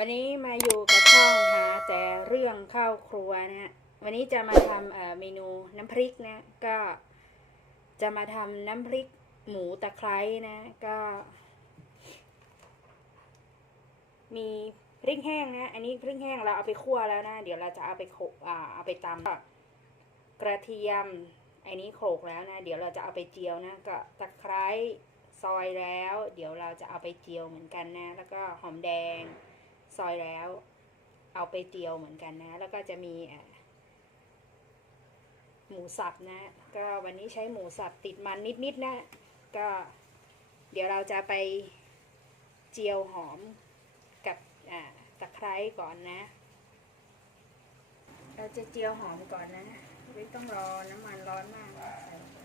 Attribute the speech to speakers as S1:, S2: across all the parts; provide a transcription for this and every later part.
S1: วันนี้มาอยู่กับช่องหาแต่เรื่องข้าวครัวนะฮะวันนี้จะมาทำเมนูน้ำพริกนะ ก็จะมาทำน้ำพริกหมูตะไคร้นะ ก็ มีพริกแห้งนะ อันนี้พริกแห้งเราเอาไปคั่วแล้วนะ เดี๋ยวเราจะเอาไปโขลกอ่าเอาไปตำกระเทียม อันนี้โขลกแล้วนะ เดี๋ยวเราจะเอาไปเจียวนะ ก็ตะไคร้ซอยแล้ว เดี๋ยวเราจะเอาไปเจียวเหมือนกันนะ แล้วก็หอมแดง ซอยแล้ว เอาไปเจียวเหมือนกันนะ แล้วก็จะมีหมูสับนะ ก็วันนี้ใช้หมูสับติดมันนิดๆนะ ก็เดี๋ยวเราจะไปเจียวหอมกับตะไคร้ก่อนนะ เราจะเจียวหอมก่อนนะ ไม่ต้องรอน้ำมันร้อนมากใส่ลงไป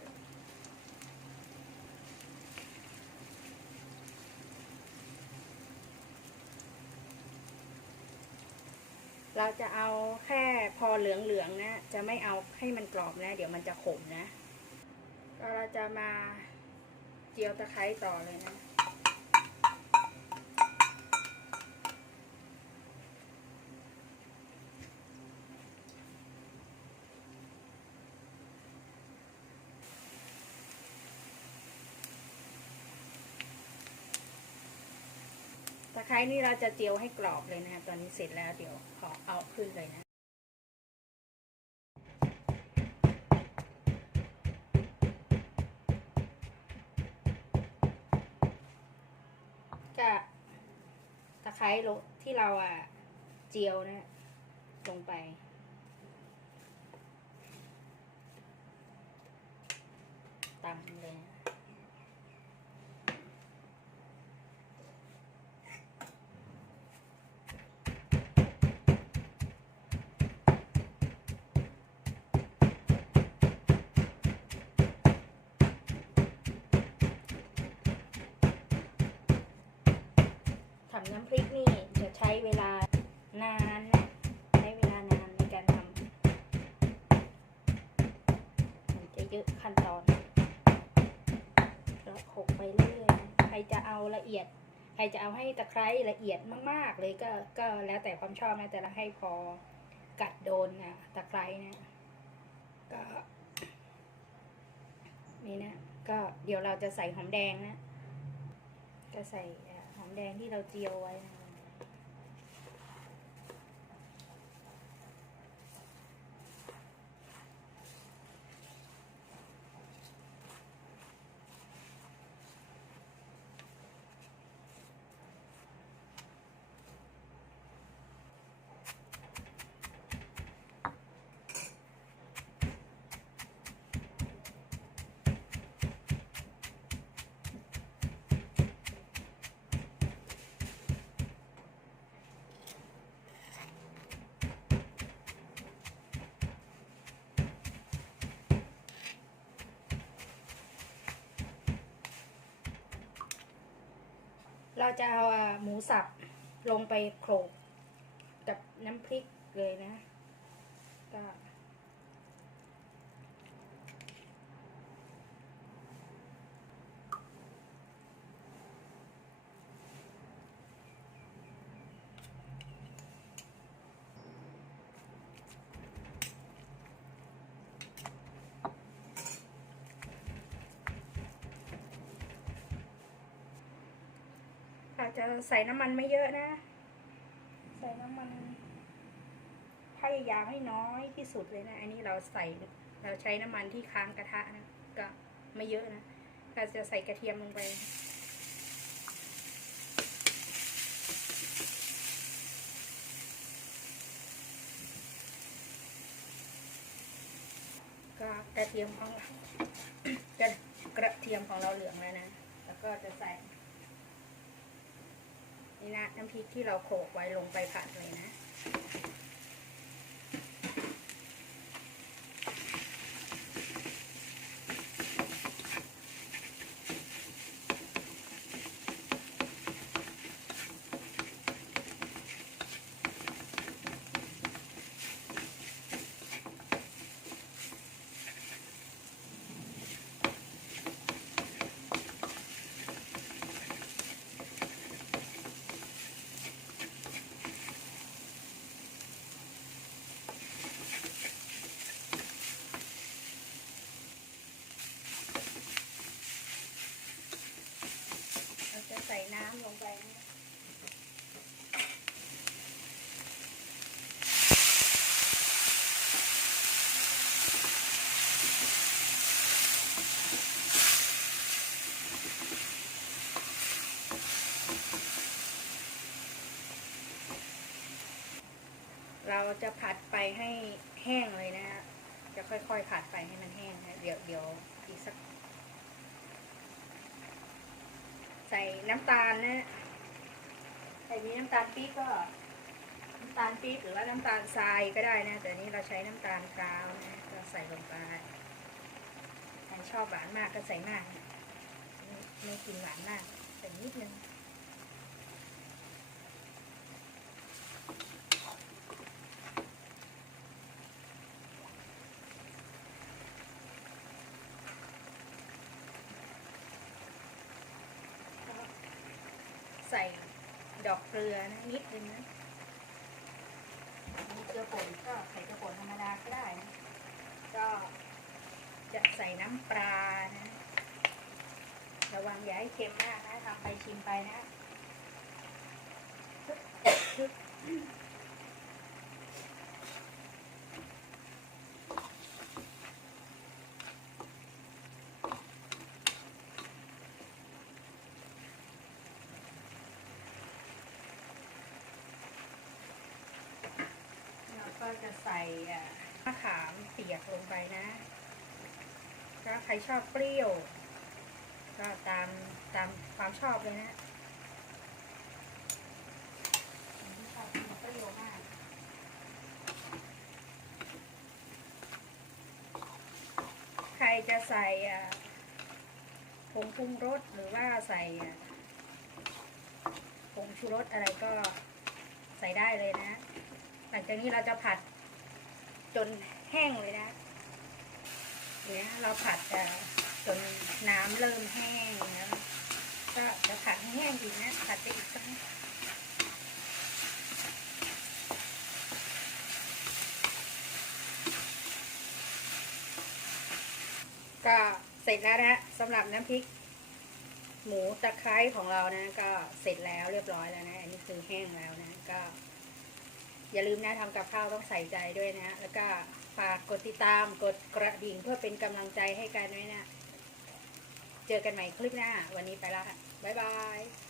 S1: เราจะเอาแค่พอเหลืองๆนะ จะไม่เอาให้มันกรอบนะ เดี๋ยวมันจะขมนะ ก็เราจะมาเจียวตะไคร้ต่อเลยนะ ไคร้นี่เราจะเจียวให้กรอบเลยนะตอนนี้เสร็จแล้วเดี๋ยวขอเอาขึ้นเลยนะก็ตะไคร้ที่เราอะเจียวนะลงไป ตำเลยำน้ำพริกนี่จะใช้เวลานานนะ ใช้เวลานานในการทำมันจะเยอะขั้นตอนแล้วโขลกไปเรื่อยใครจะเอาละเอียด ใครจะเอาให้ตะไคร้ละเอียดมากๆ เลยก็ก็แล้วแต่ความชอบนะแต่ละให้พอกัดโดนนะตะไคร้นะ ก็นี่นะ ก็เดี๋ยวเราจะใส่หอมแดงนะ ก็ใส่ แดงที่เราเจียวไว้นะ เราจะเอาหมูสับลงไปโขลกกับน้ำพริกเลยนะ ก็ อาจจะใส่น้ำมันไม่เยอะนะ ใส่น้ำมันพยายามให้น้อยที่สุดเลยนะ อันนี้เราใส่เราใช้น้ำมันที่ค้างกระทะนะก็ไม่เยอะนะเราจะใส่กระเทียมลงไป ก็กระเทียมของเรากระกระเทียมของเราเหลืองแล้วนะ แล้วก็จะใส่ นี่นะน้ำพริกที่เราโขลกไว้ลงไปผัดเลยนะ กำลงไปนะ เรา จะผัดไปให้แห้งเลยนะฮะ จะค่อยๆผัดไปให้มันแห้งนะเดี๋ยวเดี๋ยวอีกสัก ใส่น้ำตาลนะใส่มีน้ำตาลปี๊บก็ น้ำตาลปี๊บหรือว่าน้ำตาลทรายก็ได้นะ แต่นี้เราใช้น้ำตาลกาวนะก็ใส่ลงไปใครชอบหวานมากก็ใส่มาก ไม่กินหวานมากใส่นิดนึง ใส่ ดอกเกลือนะนิดนึงนะมีเกลือป่นก็ใส่เกลือป่นธรรมดาก็ได้นะก็จะใส่น้ำปลานะระวังอย่าให้เค็มมากนะทำไปชิมไปนะ ก็จะใส่อะมะขามเปียกลงไปนะถ้าใครชอบเปรี้ยว ก็ตามตามความชอบเลยนะผมไม่ชอบกินเปรี้ยวมากใครจะใส่อะผงปรุงรสหรือว่าใส่อะผงชูรสอะไรก็ใส่ได้เลยนะ หลังจากนี้เราจะผัดจนแห้งเลยนะเดี๋ยวเราผัดจนน้ำเริ่มแห้งแล้ก็จะผัดให้แห้งอีกนะ ผัดไปอีกสักก็เสร็จแล้วนะสำหรับน้ำพริก หมูตะไคร้ของเรานะ ก็เสร็จแล้วเรียบร้อยแล้วนะ อันนี้คือแห้งแล้วนะก็ อย่าลืมนะทำกับข้าวต้องใส่ใจด้วยนะ แล้วก็ฝากกดติดตามกดกระดิ่งเพื่อเป็นกำลังใจให้กันด้วยนะ เจอกันใหม่คลิปหน้า วันนี้ไปละค่ะ บ๊ายบาย